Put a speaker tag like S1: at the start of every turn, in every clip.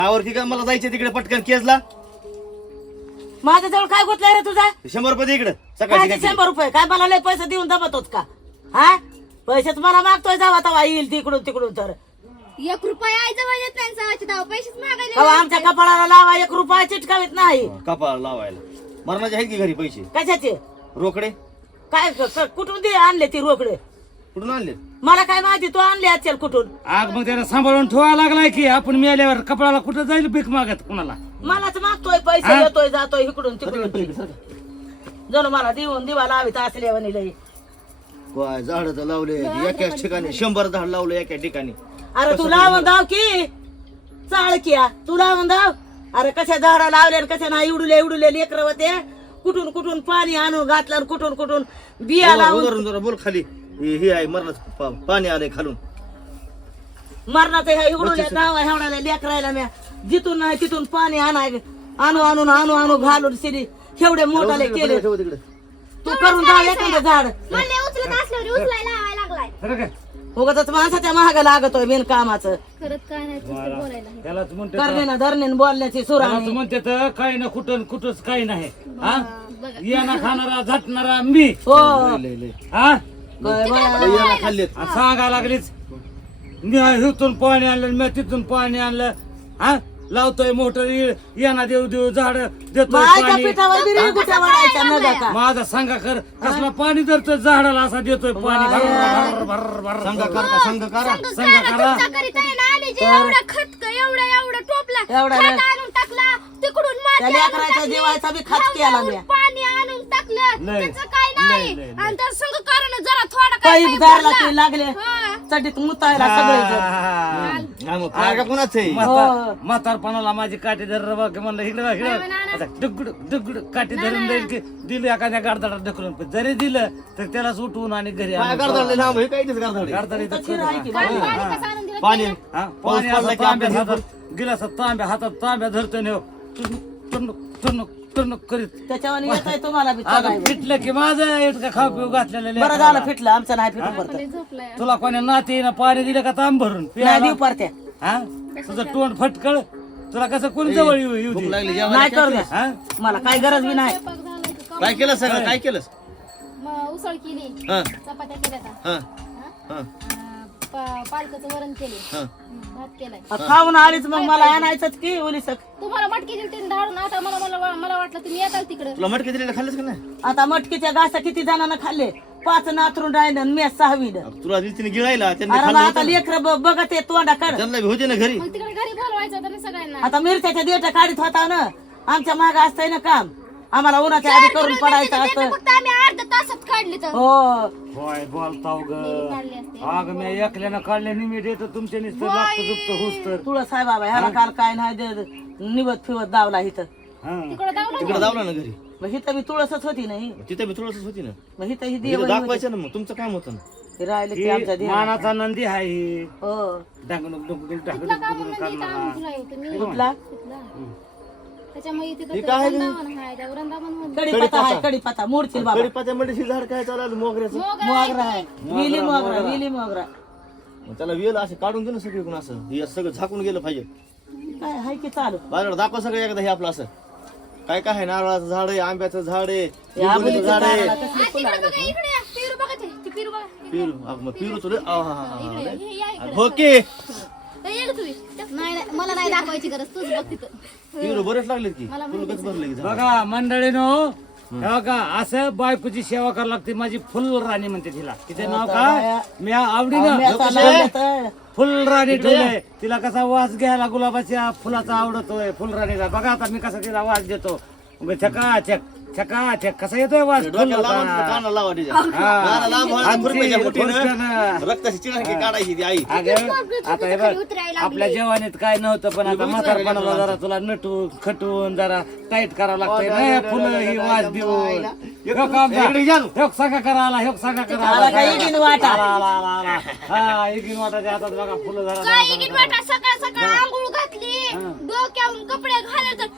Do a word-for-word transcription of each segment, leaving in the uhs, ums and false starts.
S1: आवरती का मला जायचं तिकडे पटकन केसला.
S2: माझ्याजवळ काय गुतलाय रे तुझा?
S1: शंभर रुपये इकडे
S2: काय
S1: सकाळची
S2: ते शंभर रुपये काय मला लय पैसे देऊन दमतोच का? हा पैसेच मला मागतोय जावा तवा येईल तिकडून तिकडून तर
S3: एक रुपया आयचं म्हणजे त्यांचा तेव्हा पैसेच मागायला
S2: तेव्हा आमच्या कपाळाला लावा एक रुपया चिटकावीत नाही.
S1: कपाळ लावायला मरणाचे आहेत की घरी पैसे
S2: कशाचे
S1: रोकडे
S2: काय क- क- कुठून दे आणले ती रोकडे?
S1: कुठून आणले?
S2: मला काय माहिती तू आणले असेल कुठून.
S4: आग मग त्याला सांभाळून ठेवायला लागलाय की आपण मिळाल्यावर कपडाला कुठं जाईल भीक मागत कुणाला.
S2: मलाच मागतोय पैसे
S4: हा?
S2: येतोय जातोय इकडून तिकडून जणू मला देऊन दिवा लावित असल्यावानी लई.
S1: काय झाड तर लावले एकाच ठिकाणी शंभर झाड लावले एका ठिकाणी.
S2: अरे तू लावून धाव की चाळ किया तू लावून धाव. अरे कशा झाडा लावले आणि कशा नाही इवडुले इवडुले लेकर होते. कुठून कुठून पाणी आणून घातलं आणि कुठून कुठून बिया लावून
S1: उभारून जरा बोल खाली. हे हे आहे मरणाचं पाणी आलंय खालून.
S2: मरणाचं ह्या इवडुल्या गावा हेवणाला लेकरायला म्या जिथून नाही तिथून पाणी आणाय आणू आणून आणू आणू घालून सिरी एवढे मोठाले केले.
S1: ठेव तिकडे.
S2: तू करून धाव एखादं झाड.
S3: मला उचलत असल्यावर उचलायला लावायला लागलाय.
S4: खरं काय
S2: उगाच माणसाच्या महाग लागतोय बिन कामाचं.
S3: खरंच काय नाही तुझं बोलायला हे.
S4: त्यालाच म्हणते
S2: करणे धरणेन बोलण्याची सुरा
S4: त्यालाच म्हणते तर काही ना कुठं कुठंच काही नाही. हा
S3: बघा
S4: येणा खाणारा झटणारा मी.
S2: हो
S1: लय लय
S4: हा
S2: काय बा-
S1: लय याला खाल्लेत.
S4: आणि सांगा लागलीच मी इथून पाणी आणलं मी तिथून पाणी आणलं. हा लावतोय मोटर येणा देऊ देऊ झाड देतोय
S2: मायच्या
S4: पाणी.
S2: पिठावर बिरी गुट्या वाढायच्या नका का?
S4: माझा सांगा कर कसला पाणी धरतोय झाडाला असा देतोय पाणी भर भर भर
S1: संघ कर का संघ करा.
S4: सांगा करा.
S3: तुमच्या घरी काय ना आले जे एवढा खत एवढा एवढा टोपला
S2: एवढा
S3: खत
S2: रे.
S3: आणून टाकला तिकडून
S2: त्या
S3: माती आणून
S2: लेकराच्या
S3: टाकली,
S2: जेवायचा बी खत
S3: खाऊ
S2: केला
S3: खाऊन
S2: म्या.
S3: पाणी आणून टाकलं
S4: लय.
S3: त्याचं काय
S4: लय,
S3: नाही
S4: लय, लय.
S3: आणि त्या संघ कारण जरा थोडा काय
S2: पाईप झाडला
S3: भरला.
S2: ते लागले
S3: हा.
S2: चटीत मुतायला सगळे
S1: हा, मग फारका कोणाच आहे?
S2: हो.
S4: म्हातारपणाला माझी काठी धर रे बा की म्हणलं इकडे बा, इकडे बा. आता डुगड डुगड काठी धरून जाईल की दिलं एखाद्या गाडदाडात ढकलून पण जरी दिलं तर त्यालाच उठवून आणि घरी
S1: काय
S4: आणून
S1: करताडले लांब हे काहीच करताडले.
S4: गाडदाड इथं
S2: चिर आहे की
S3: पाणी
S2: बाई.
S3: पाणी कसं आणून दिलं
S1: पाणी
S4: हा,
S1: पाऊस
S4: पाणी
S1: पडला
S4: असं
S1: की
S4: तांब्या
S1: आपल्या
S4: हातात गिलासात तांब्या हातात तांब्या धरतो नेव टुनुक टुनुक टुनुक करीत
S2: त्याच्यावर येत आहे तुम्हाला बी
S4: अगं
S2: चढायला.
S4: फिटलं की माझं इतकं खाऊ पिऊ घातलेलं
S2: बरं झालं फिटलं आमचं नाही फिटू
S3: लय
S2: पडतं.
S3: झोपलाय
S4: तुला कोणी नाती पाणी दिलं का तांब भरून
S2: नाही
S4: प्यायला?
S2: देऊ परत्या
S4: हा तुझं तोंड फटकळ तुला कसं कोणी जवळ येऊ येऊ
S1: भूक
S4: दे
S1: लागली
S2: नाही
S1: जेवायला.
S2: करू द्या
S4: हा
S2: मला काय गरज बी नाही.
S3: स्वयंपाक झालाय का?
S1: काय केलं सगळं काय केलंस?
S3: मग उसळ केली
S1: हा
S3: चपात्या केल्या आता.
S1: हा
S3: हा?
S1: हा
S3: अं, पा- पालकाचं वरण केले
S1: हा.
S3: भात केलाय
S2: खाऊन आलीच मग मला आणायचंच की ओलीसक.
S3: तुम्हाला मटकी दिली त्यांनी धाडून आता मला मला मला वाटलं तुम्ही येताल तिकडे
S1: तुला मटके दिलेलं खाल्लंस का नाही?
S2: आता मटकीच्या घासा किती जणांना खाल्ले? पाच नाथरून राहिले मी सहावी.
S1: तुला दिली तिने गिळायला त्यांनी
S2: अरे मग
S1: खाल्लं
S2: आता
S1: होतं ना.
S2: लेकर बघत येत तोंडाकडे.
S1: त्यांना बी होते ना घरी.
S3: मग तिकडे घरी बोलवायचं होतं ना सगळ्यांना
S2: आता मिरच्याच्या देठ काढीत होता ना आमच्या माग असतंय ना काम. आम्हाला उन्हाच्या आधी करून पडायचं असतं.
S3: फक्त आम्ही अर्ध्या तासात काढली तर
S2: हो
S4: होय बोलताव ग
S3: काढली असते
S4: अग मी एकल्यानं काढल्या निमित येतो तुमच्या नुसतं लागतं झुपतं हुस तर
S2: तुळस साहेब बाबा ह्याला काल काय नाही दे- निवत फिवत दावला इथं.
S4: हा.
S3: तिकडे जाऊ
S1: तिकडे दावला ना घरी.
S2: मग इथं बी तुळसच होती नाही.
S1: तिथे बी थोडंसच होती ना.
S2: मग इथं ही
S1: इथं
S2: देव
S1: दाखवायचं ना मग तुमचं काम होतं ना.
S2: राहिले की
S4: ही
S2: आमच्या देव.
S4: मानाचा नंदी आहे ही
S2: हो
S4: डांगणूक डुंगडुंग
S3: तिथला
S4: डांगणूक
S3: का
S4: डुंगडुंग
S3: म्हणून तिथं
S4: करणारा
S3: आणून तुला येतं मी
S2: कुठला
S3: तिथला त्याच्यामुळे तिथं
S1: हे
S3: ते
S1: काय आहे?
S3: वृंदावन आहे त्या वृंदावन मध्ये
S2: कडीपत्ता आहे कडीपत्ता मोडतील बाबा.
S1: कडीपात्या मध्ये झाड काय चालू आलं मोगऱ्याचं.
S2: मोगरा आहे विली मोगरा विली मोगरा.
S1: मग त्याला वेल असं काढून दे ना सगळीकडून असं. हे असं सगळं झाकून गेलं पाहिजे.
S2: काय हाय की चालू.
S1: बाजार दाखव सगळं एकदा हे आपलं असं. काय काय आहे नारळाचं झाड आहे आंब्याचं झाड आहे
S2: या
S1: लिंबूचं
S2: मुलीचं
S1: झाड आहे.
S2: दाराला कसली फुलं आली.
S3: बघा इकडे या. पेरू बघा ते ते पेरू बघा
S1: पिरू आ, मग पिरू तुला आ, हा, हा, हा,
S3: इकडे
S1: हा.
S3: हे या इकडे
S1: हो की
S3: हे ये ग तुम्ही नाही नाही, मला नाही दाखवायची गरज तूच बघ तिथं
S1: पिरू बरेच लागलेत की तुला कसं भरले की झाड?
S4: बघा मंडळीनो हे बघा असं बायकोची सेवा करावी लागते माझी फुल राणी म्हणते तिला तिचे नाव काय मी आवडीनं
S2: आंब्याचा लावला तर
S4: फुल राणी ठेवलंय तिला कसा वास घ्यायला गुलाबाच्या फुलाचा आवडतोय फुल राणीला बघा आता मी कसा तिला वास देतो उगा छका छक छका छक कसा येतोय वास
S1: डोक्याला लावा
S4: फुलाचा.
S1: आणि कानाला लावा तिच्या. कानाला लावा आणि
S4: आमची
S1: खुरप्याच्या मुठीनं
S4: खुरप्यानं.
S1: रक्ताची चिराकी काढायची ती आई.
S4: अगं, आता हे बघ आपल्या जेवणीत काय नव्हतं पण आता म्हातारपणाला जरा तुला नटून खटून जरा टाईट करावं लागतंय नाही फुलं ही वास देऊन ह्यो काम जा.
S1: इकडे जाण.
S4: ह्यो सांगा करा आला ह्यो सांगा करा
S2: आला
S4: आला.
S2: काय इकीन वाटा.
S4: आला, आला, आला, आला. हा इकीन वाटाच्या हातात बघा फुलं जरा
S3: काय
S4: जरा,
S3: इकडे
S4: जरा,
S3: बेटा सकाळ सकाळ आंघोळ घातली
S4: हा.
S3: डोक्यावरून कपडे घालत तर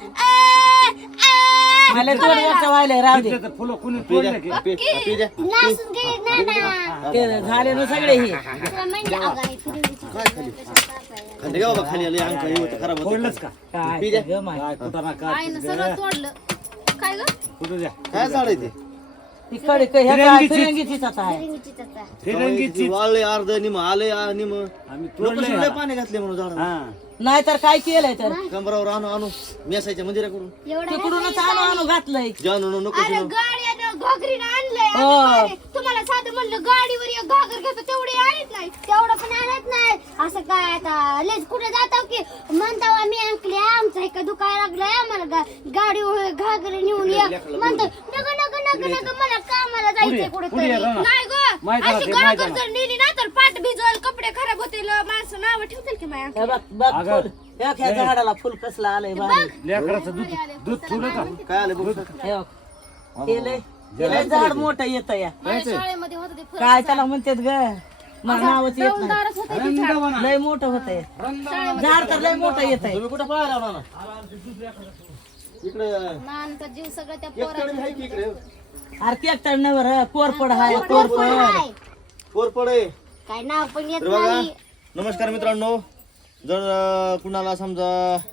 S3: ए, ए,
S2: मला दोन वर्ष व्हायला राहू दे.
S4: तिथलं तर फुलं कुणी तोडलं की
S1: पी- पी द्या.
S3: नासून गेली ना ना.
S2: ते झाले ना सगळे हे
S3: तुला माहिती आहे, अगं, आई, फिरून
S1: काय खाली? खाली गे बाबा खाली आले अंक हे होतं खराब होतं
S4: फोडलंच का
S2: काय
S1: पी द्या.
S2: ते ग माय.
S4: काय कुठं ना काय
S3: आईनं सगळं तोडलं काय ग
S4: कुठं द्या
S1: काय झाड आहे ते
S2: ती कडे क- ह्या काय
S4: फिरंगीची.
S2: फिरंगीचीच आता आहे
S3: फिरंगीचीच आता.
S4: फिरंगीची
S1: वाळले अर्ध निम आले निम
S4: आम्ही
S1: लोक
S4: तोडलंय
S1: लय पाणी घातले म्हणून झाड
S4: हा
S2: नाहीतर काय केलंय तर
S1: कंबरावर आणू आणू मेसायच्या मंदिराकडून
S3: एवढं
S2: तिकडूनच आणू आणू घातलंय
S1: जानू नको
S3: अरे गाड्यानं घागरीनं आणलंय
S2: हो.
S3: आम्ही बाहेर. तुम्हाला साधं म्हणलं गाडीवर एक घागर घेतो तेवढी आणत नाही तेवढं पण आणत नाही असं काय आता लेच कुठे जातो की म्हणता आम्ही अंकले आमचं एका दुकान लागलंय आम्हाला गा- गाडीवर घागर नेऊन या म्हणतो नग नग नग नग मला कामाला जायचंय कुठे
S4: पुढे ये, राणा.
S3: नाही ग
S4: माहित
S3: अशी
S4: राहते,
S3: घागर
S4: माहित
S3: जर नेली ना तर पाठ भिजल कपडे खराब होतील माणसं नाव ठेवतील की माझ्या
S2: हे बघ बघ
S4: अगं.
S2: फुल ह्या ह्या झाडाला फुल कसलं आलंय बाहेर
S4: लेकराचं दूध दूध तुला का
S1: काय आले बघ
S2: हे बघ केलंय केलंय झाड मोठं येतं या
S3: माझ्या शाळेमध्ये होतं ते
S2: काय त्याला म्हणतात ग मला नावच येत नाही
S3: फुलदारच होतं ते झाड.
S2: लय मोठं होतंय झाड तर लय मोठं येतंय
S1: तुम्ही कुठं पळायला लावला ना इकडे
S3: नानचा जीव सगळं त्या
S1: एक तळी आहे की इकडे
S2: अरे केक तळण्यावर कोरपड हाय कोरपड
S3: पोराला
S1: कोरपड आहे
S3: काय नाव पण येत
S1: तर बघा
S3: नाही
S1: नमस्कार मित्रांनो जर अं, कुणाला समजा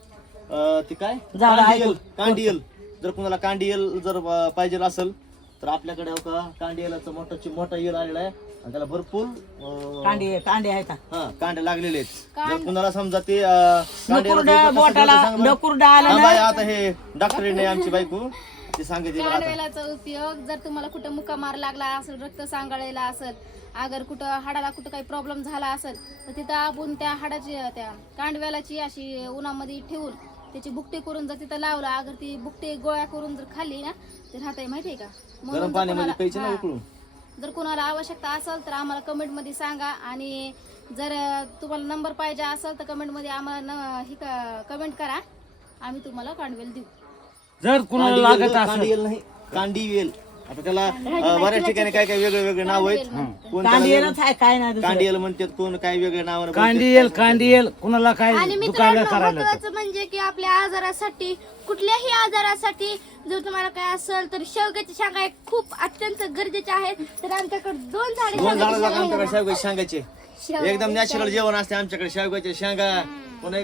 S1: अं, ते काय
S2: झाडं आहे.
S1: कांडियल कांडियल जर कुणाला कांडियल जर अं, पाहिजे असेल तर आपल्याकडे हो का कांडियलाचं मोठं मोठा येल आलेला आहे आणि त्याला भरपूर अं,
S2: कांडी कांडी आहेत
S1: हा कांडे लागलेले आहेत जर कुणाला समजा ते अं, कांड्याला
S2: नकुरडा
S1: जोडलं कसं
S2: बोटाला
S1: जोडलं सांगा बरं.
S2: नकुरडा आला
S1: हा
S2: ना
S1: बाई, आता हे डॉक्टरीने आमची बायको ते सांगितले बरं आता.
S3: कांडवेलाचा उपयोग जर तुम्हाला कुठं मुका मार लागला असेल रक्त सांगाळलेला असेल अगर कुठं हाडाला कुठं काही प्रॉब्लेम झाला असेल तर तिथं आपण त्या हाडाची त्या कांडव्यालाची अशी उन्हामध्ये ठेवून त्याची बुकटे करून जर तिथं लावलं अगर ती बुकटे गोळ्या करून जर खाल्ली ना तर राहते माहितीये का म्हणून
S1: गरम
S3: जर
S1: पाण्यामध्ये
S3: कोणाला-
S1: प्यायचे ना
S3: हा.
S1: उकळून
S3: जर कोणाला आवश्यकता असेल तर आम्हाला कमेंट मध्ये सांगा आणि जर अं, तुम्हाला नंबर पाहिजे असेल तर कमेंट मध्ये आम्हाला न- ही कमेंट करा आम्ही तुम्हाला कांडवेल देऊ
S4: जर कुणाला
S1: कांडियल
S4: लागत असेल
S1: कांडियल नाही कांडिवेल आता त्याला अं, बऱ्याच ठिकाणी काय काय वेगळे वेगळे नाव आहेत कोण त्याला
S2: कांडी आहे काय नाही दुसरं.
S1: कांडियल म्हणतात कोण काय वेगळे नाव
S4: कांडियल कांडियल कुणाला काय
S3: आणि
S4: दुखायला
S3: मित्रांनो
S4: करायला
S3: महत्वाचं म्हणजे की आपल्या आजारासाठी कुठल्याही आजारासाठी जर तुम्हाला काय असेल तर शेवग्याची शेंगा एक खूप अत्यंत गरजेचे आहेत तर आमच्याकडे दोन झाडे
S1: दोन झाड
S3: शेवग्याची शेंगा
S1: आमच्याकडे शेवग्याचे शेंगाचे
S3: शेवग्याची
S1: एकदम नॅचरल जेवण असते आमच्याकडे शेवग्याचे शेंगा पुन्हा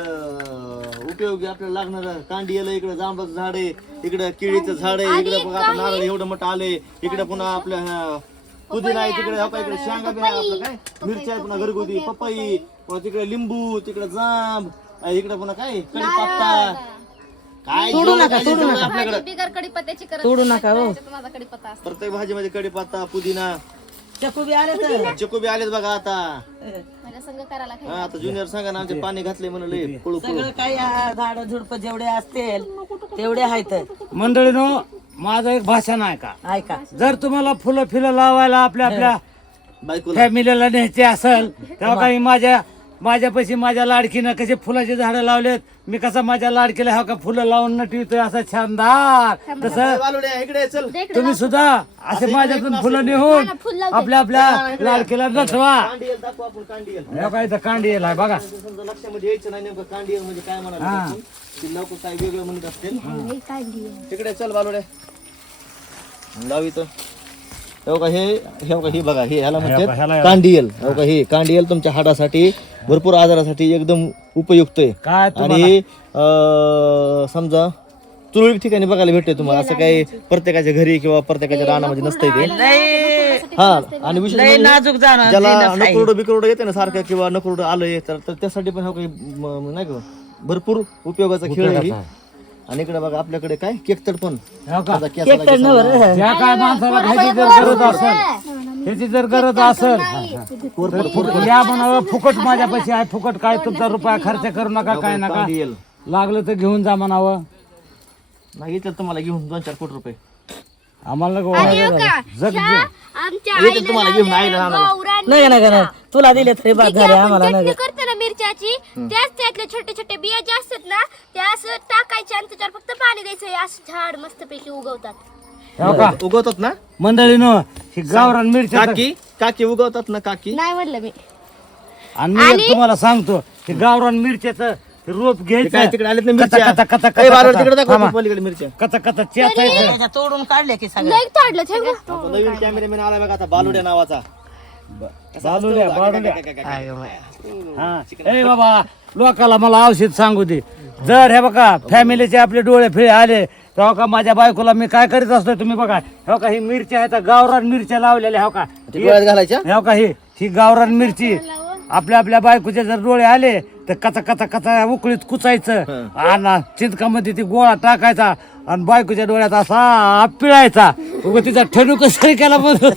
S1: इकडं उपयोगी आपल्याला लागणार कांडियल इकडे जांबाचं झाड आहे इकडे केळीचं झाड आहे इकडे बघा आता नारळ एवढं मोठं आले इकडे पुन्हा आपल्या अं, पुदिना आहे तिकडे हो का, इकडे शेंगा बी आहे आपलं काय मिरच्या आहे पुन्हा घरगुती पपई पुन्हा तिकडे लिंबू तिकडे जांब अं, इकडे पुन्हा काय कढीपत्ता काय जेवण पाहिजे तेवढं आपल्याकडे
S3: भाजी बिगर कडीपत्त्याची करत
S2: तोडू नका हो
S3: नाही, माझा कडीपत्ता असतो.
S1: प्रत्येक भाजीमध्ये कढीपत्ता पुदिना
S2: चकू बी आले तर
S1: चिकू बी आलेत बघा आता
S3: माझ्या संग करायला काही
S1: हा आता ज्युनियर सांगा ना आमचे पाणी घातले म्हणून लय पळू पळू
S2: सगळं काही झाड झुडप जेवढे असतील तेवढे आहेत
S4: मंडळीनो माझं एक भाषण आहे का
S2: ऐका
S4: जर तुम्हाला फुलं फिलं लावायला आपल्या आपल्या
S1: बायकोला
S4: फॅमिलीला न्यायचे असेल तेव्हा काही माझ्या माझ्यापाशी माझ्या लाडकीनं कसे फुलाचे झाडं लावलेत मी कसं माझ्या लाडकीला हा का फुलं लावून नटवितोय असं शानदार तसं
S1: बालुड्या, इकडे चल
S4: तुम्ही सुद्धा असे माझ्यातून फुलं नेऊन आपल्या आपल्या लाडकीला नटवा
S1: कांडियल दाखव आपण कांडियल
S4: हे काय इथं कांडी आहे बघा
S1: समजा लक्षामध्ये यायचं नाही नेमकं कांडियल म्हणजे काय म्हणाल ते लोक काय वेगळं म्हणत असतील तिकडे चल बालुड्या लाव इथं हो का हे हे का हे बघा हे ह्याला म्हणतात कांडियल हो का हे कांडियल तुमच्या हाडासाठी भरपूर आजारासाठी एकदम उपयुक्त आहे
S4: काय
S1: आणि अं, समजा तुरळक ठिकाणी बघायला भेटते तुम्हाला असं काही प्रत्येकाच्या घरी किंवा प्रत्येकाच्या रानामध्ये नसतंय ते
S2: लय
S1: हा आणि विशेष
S2: लय
S1: म्हणजे
S2: नाजूक जाणं
S1: ज्याला नकुरडं बिकुरडं येते ना सारखं किंवा नकुरडं आलंय तर तर त्यासाठी पण हा काही म- म- नाही का भरपूर उपयोगाचा खेळ आहे ही. आणि इकडे बघा आपल्याकडे काय केकतड पण
S4: हो का
S1: आता केसाला केसाला
S4: ज्या काय माणसाला ह्याची जर गरज असेल ह्याची जर गरज असेल तर फुक- या म्हणावं फुकट माझ्यापाशी आहे फुकट काय तुमचा रुपया खर्च करू नका काय नका
S1: कांडियल
S4: लागलं तर घेऊन जा म्हणावं
S1: नाही तर तुम्हाला घेऊन दोन चार कोटी रुपये
S4: आम्हाला नको
S3: आणि हो का,
S4: जग
S3: ह्या आमच्या
S1: येते तुम्हाला घेऊन आईला
S3: आईला
S1: आणायला.
S3: गावरान
S2: नाही नाही नाही तुला दिले तरी बाद झाले आम्हाला
S3: चटणी
S2: नाही
S3: करतो ना मिरच्याची त्याच त्यातले छोटे छोटे बिया जे असतात ना त्या असं टाकायच्या आणि त्याच्यावर फक्त पाणी द्यायचं हे असं झाड मस्तपैकी उगवतात
S4: हो का
S1: उगवतात ना
S4: मंडळीनो ही गावरान मिरची
S1: काकी काकी उगवतात ना काकी
S3: नाही म्हणलं मी
S4: आणि मी एक तुम्हाला सांगतो की गावरान मिरच्याचं रोप
S1: ते काय
S4: घ्यायचं
S1: तिकडे आलेत ना
S4: कचा
S1: मिरच्या
S4: कचा कचा
S1: ए, बाळा,
S4: कचा
S1: तिकडे दाखव
S4: थांबा.
S1: पलीकडे मिरच्या
S4: कचा कचा चेचायचं
S2: त्याच्या तोडून काढले की सगळं
S3: लई तोडलं ते
S1: आता नवीन कॅमेरामॅन आला बघा आता बालुड्या नावाचा
S4: बालुल्या बालुल्या हा ए बाबा लोकाला मला औषध सांगू दे. जर हे बघा फॅमिलीचे आपले डोळे फिळे आले तेव्हा का माझ्या बायकोला मी काय करीत असतो तुम्ही बघा. हो का ही मिरच्या आहेत गावरान मिरच्या लावलेल्या. हो का
S1: ते डोळ्यात घालायच्या
S4: हो का ही ही गावरान मिरची आपल्या आपल्या बायकोचे जर डोळे आले तर कचा कचा कचा उकळीत कुचायचं आणि चिंतकामध्ये ती गोळा टाकायचा आणि बायकोच्या डोळ्यात असा पिळायचा. उगा तिचा ठणू कसं केला बघ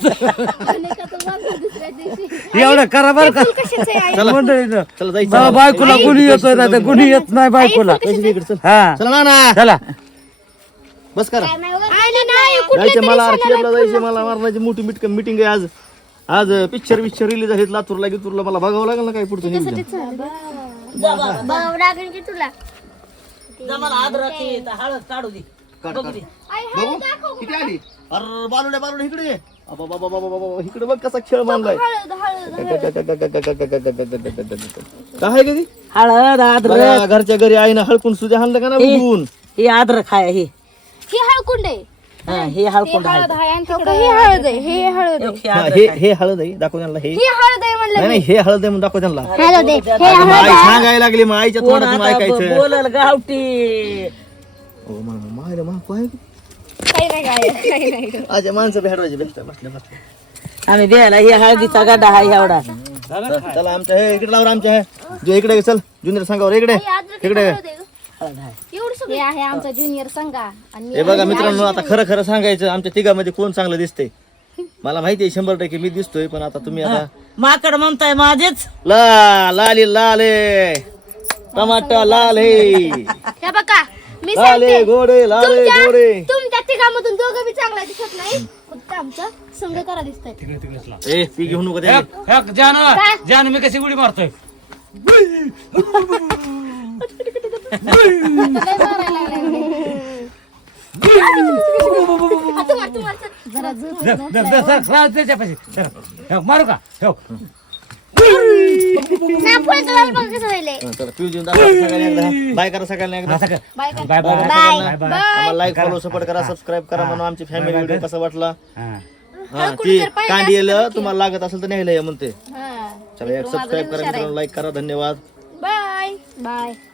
S4: एवढं करा बरं का मंडळीनं.
S1: चला जायचं
S4: बा- बायकोला गुन्ही येतोय ना तर गुन्ही येत नाही बायकोला. हा
S1: चला ना ना
S4: चला
S1: बस करा
S5: आणि नाही कुठल्या
S1: जायचं
S5: तरी
S1: मला
S5: सणाला
S1: आरतीला जायचं मला मारण्याची मोठी मीटिंग मीटिंग आहे आज. आज पिक्चर पिक्चर रिलीज आहेत लातूरला गितूरला मला बघावं लागेल ना काय पुढचं नियोजन.
S5: भाव लागेल की तुला
S2: जा मला अद्रक हळद काढू दे. बघू दे.
S1: बघू किती आली. अरे बालुड्या बालुड्या इकडे ये. अबा, बाबा, बाबा, बाबा, इकडे बघ कसा खेळ मांडलाय.
S5: हळद हळद
S1: काय कधी
S2: हळद अद्रक
S1: बघा, घरच्या घरी आईनं हळकून सुद्धा आणलं का ना बघून.
S2: हे अद्रक आहे हे
S5: ही हळकुंड आहे
S2: हा, हे हळकुंड आहे.
S3: हळद आहे आणि
S5: हो का, ही हळद आहे हे हळद आहे
S2: हे
S1: हा,
S2: अद्रक
S1: हे
S2: आहे.
S1: हे हळद आहे दाखव त्यांना. हे
S5: ही हळद आहे म्हणलं
S1: नाही नाही हे हळद आहे म्हणून दाखव त्यांना.
S5: हळद आहे हे
S1: मग आई सांगायला लागली मग आईच्या
S2: कोण
S1: तोंडातून
S2: आता
S1: ऐकायचं.
S2: बोलल गावठी.
S1: ओ मा मायला मा काय
S5: काही नाही काय काही नाही
S1: आज माणसं भेटवायचे भेटतात बसल्या बसल्या.
S2: आम्ही द्यायला हे हळदीचा गड्डा आहे एवढा.
S1: चला आमच्या हे इकडे लावर आमच्या हे जो इकडे चल ज्युनियर सांगावर इकडे इकडे.
S2: हळद आहे.
S5: एवढं
S3: हे आहे आमचा ज्युनियर संघा आणि
S1: हे बघा मित्रांनो आता खरं खरं सांगायचं आमच्या तिघामध्ये कोण चांगलं दिसतंय. मला माहिती आहे शंभर टक्के मी दिसतोय पण आता तुम्ही आता
S2: माकड म्हणताय माझेच.
S1: ला लाली लाल आहे टमाटा लाल आहे
S5: हे बघा मी
S1: लाले
S5: सांगते
S1: गोडे लाले
S5: तुमच्या
S1: गोडे.
S5: तुमच्या तिघामधून दोघं बी चांगला दिसत नाही फक्त आमचा संघ करा दिसतंय.
S1: ए पी घेऊ नको त्याला.
S4: हे- हे जानू जानू मी कशी उडी मारतोय.
S3: जरा झोप
S4: द- द- द- सर, राहू दे त्याच्यापाशी. सर, हे, मारू का हो.
S5: नागपूरचं लाल बघ कसं व्हायलंय.
S1: हा, चला पिऊ देऊन दाखवा सगळ्यांना एकदा. बाय करा सगळ्यांना एकदा.
S4: असं कर.
S3: Bye
S4: bye bye bye
S5: bye
S4: bye.
S1: आम्हाला लाईक फॉलो सपोर्ट करा सबस्क्राईब करा म्हणून आमची फॅमिली व्हिडिओ कसा वाटला.
S4: हा.
S1: हा ती कांडियल तुम्हाला लागत असेल तर न्यायला या म्हणते.
S3: हा
S1: चला एक सबस्क्राईब करा मित्रांनो लाईक करा धन्यवाद.
S5: Bye bye